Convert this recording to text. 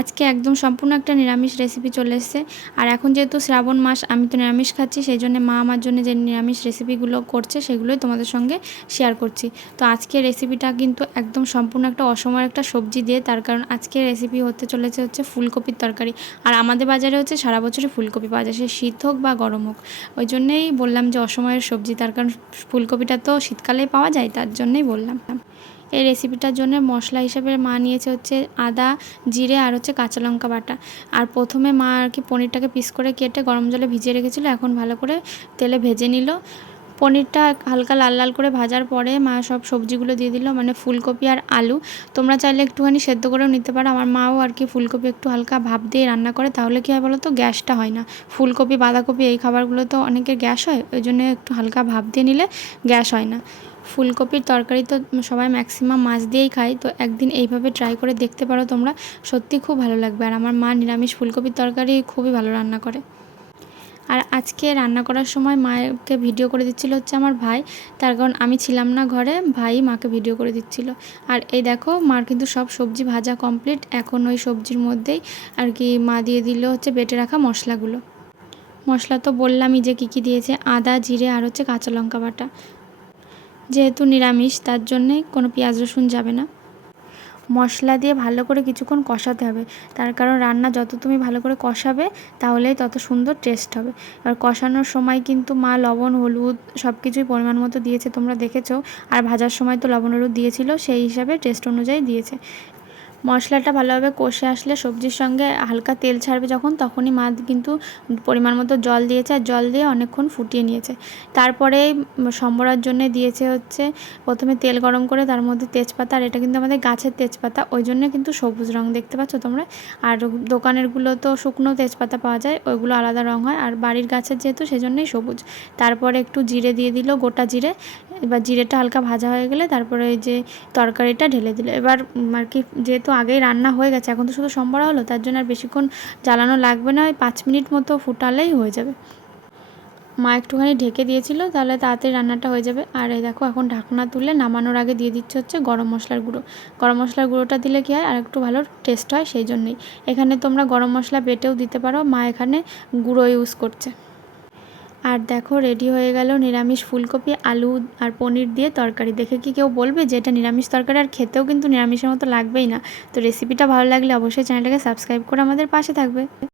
আজকে একদম সম্পূর্ণ একটা নিরামিষ রেসিপি চলে এসেছে। আর এখন যেহেতু শ্রাবণ মাস, আমি তো নিরামিষ খাচ্ছি, সেই জন্য মা আমার জন্য যে নিরামিষ রেসিপিগুলো করছে, সেগুলোই তোমাদের সঙ্গে শেয়ার করছি। তো আজকে রেসিপিটা কিন্তু একদম সম্পূর্ণ একটা অসময়ের একটা সবজি দিয়ে, তার কারণ আজকে রেসিপি হতে চলেছে হচ্ছে ফুলকপির তরকারি। আর আমাদের বাজারে হচ্ছে সারা বছরই ফুলকপি পাওয়া যায়, সে শীত হোক বা গরম হোক। ওই জন্যেই বললাম যে অসময়ের সবজি, তার কারণ ফুলকপিটা তো শীতকালেই পাওয়া যায়, তার জন্যই বললাম। এই রেসিপিটার জন্য মশলা হিসেবে মা নিয়েছে হচ্ছে আদা, জিরে আর হচ্ছে কাঁচা লঙ্কা বাটা। আর প্রথমে মা আর কি পনিরটাকে পিস করে কেটে গরম জলে ভিজিয়ে রেখেছিলো, এখন ভালো করে তেলে ভেজে নিল। পনিরটা হালকা লাল লাল করে ভাজার পরে মা সব সবজিগুলো দিয়ে দিল মানে ফুলকপি আর আলু। তোমরা চাইলে একটুখানি সেদ্ধ করেও নিতে পারো। আমার মাও আর কি ফুলকপি একটু হালকা ভাপ দিয়ে রান্না করে, তাহলে কী হয় বলো তো গ্যাসটা হয় না। ফুলকপি, বাঁধাকপি এই খাবারগুলো তো অনেকের গ্যাস হয়, ওই জন্য একটু হালকা ভাপ দিয়ে নিলে গ্যাস হয় না। ফুলকপির তরকারি তো সবাই ম্যাক্সিমাম মাছ দিয়েই খায়, তো একদিন এইভাবে ট্রাই করে দেখতে পারো তোমরা। সত্যি খুব ভালো লাগবে। আর আমার মা নিরামিষ ফুলকপির তরকারি খুবই ভালো রান্না করে। আর আজকে রান্না করার সময় মাকে ভিডিও করে দিচ্ছিল হচ্ছে আমার ভাই। তার কারণ আমি ছিলাম না ঘরে, ভাই মাকে ভিডিও করে দিচ্ছিল। আর এই দেখো, মার কিন্তু সব সবজি ভাজা কমপ্লিট এখন ওই সবজির মধ্যেই আর কি মা দিয়ে দিল হচ্ছে বেটে রাখা মশলাগুলো। মশলা তো বললামই যে কী কী দিয়েছে, আদা, জিরে আর হচ্ছে কাঁচা লঙ্কা বাটা। যেহেতু নিরামিষ, তার জন্যে কোনো পেঁয়াজ, রসুন যাবে না। মশলা দিয়ে ভালো করে কিছুক্ষণ কষাতে হবে। তার কারণ রান্না যত তুমি ভালো করে কষাবে তাহলেই তত সুন্দর টেস্ট হবে। আর কষানোর সময় কিন্তু মা লবণ, হলুদ সব কিছুই পরিমাণ মতো দিয়েছে, তোমরা দেখেছ। আর ভাজার সময় তো লবণ, হলুদ দিয়েছিল, সেই হিসাবে টেস্ট অনুযায়ী দিয়েছে। মশলাটা ভালোভাবে কষে আসলে সবজির সঙ্গে হালকা তেল ছাড়বে যখন, তখনই মা কিন্তু পরিমাণ মতো জল দিয়েছে আর জল দিয়ে অনেকক্ষণ ফুটিয়ে নিয়েছে। তারপরে সম্বরার জন্য দিয়েছে হচ্ছে প্রথমে তেল গরম করে তার মধ্যে তেজপাতা আর এটা কিন্তু আমাদের গাছের তেজপাতা, ওই জন্য কিন্তু সবুজ রং দেখতে পাচ্ছ তোমরা। আর দোকানেরগুলো তো শুকনো তেজপাতা পাওয়া যায়, ওইগুলো আলাদা রং হয়। আর বাড়ির গাছের যেহেতু সেজন্যই সবুজ। তারপরে একটু জিরে দিয়ে দিল গোটা জিরে, এবার জিরেটা হালকা ভাজা হয়ে গেলে তারপরে ওই যে তরকারিটা ঢেলে দিল। এবার আর কি যেহেতু আগেই রান্না হয়ে গেছে। এখন তো শুধু সম্বরা হলো তার জন্য আর বেশিক্ষণ জ্বালানো লাগবে না, ওই পাঁচ মিনিট মতো ফুটালেই হয়ে যাবে। মা একটুখানি ঢেকে দিয়েছিল, তাহলে তাড়াতাড়ি রান্নাটা হয়ে যাবে। আর এই দেখো, এখন ঢাকনা তুলে নামানোর আগে দিয়ে দিচ্ছে হচ্ছে গরম মশলার গুঁড়ো। গরম মশলার গুঁড়োটা দিলে কী হয়? আর একটু ভালো টেস্ট হয়, সেই জন্যই। এখানে তোমরা গরম মশলা বেটেও দিতে পারো, মা এখানে গুঁড়ো ইউজ করছে। আর দেখো রেডি হয়ে গেল নিরামিষ ফুলকপি, আলু আর পনির দিয়ে তরকারি। দেখে কি কেউ বলবে যে এটা নিরামিষ তরকারি? আর খেতেও কিন্তু নিরামিষের মতো লাগবেই না। তো রেসিপিটা ভালো লাগলে অবশ্যই চ্যানেলটাকে সাবস্ক্রাইব করে আমাদের পাশে থাকবে।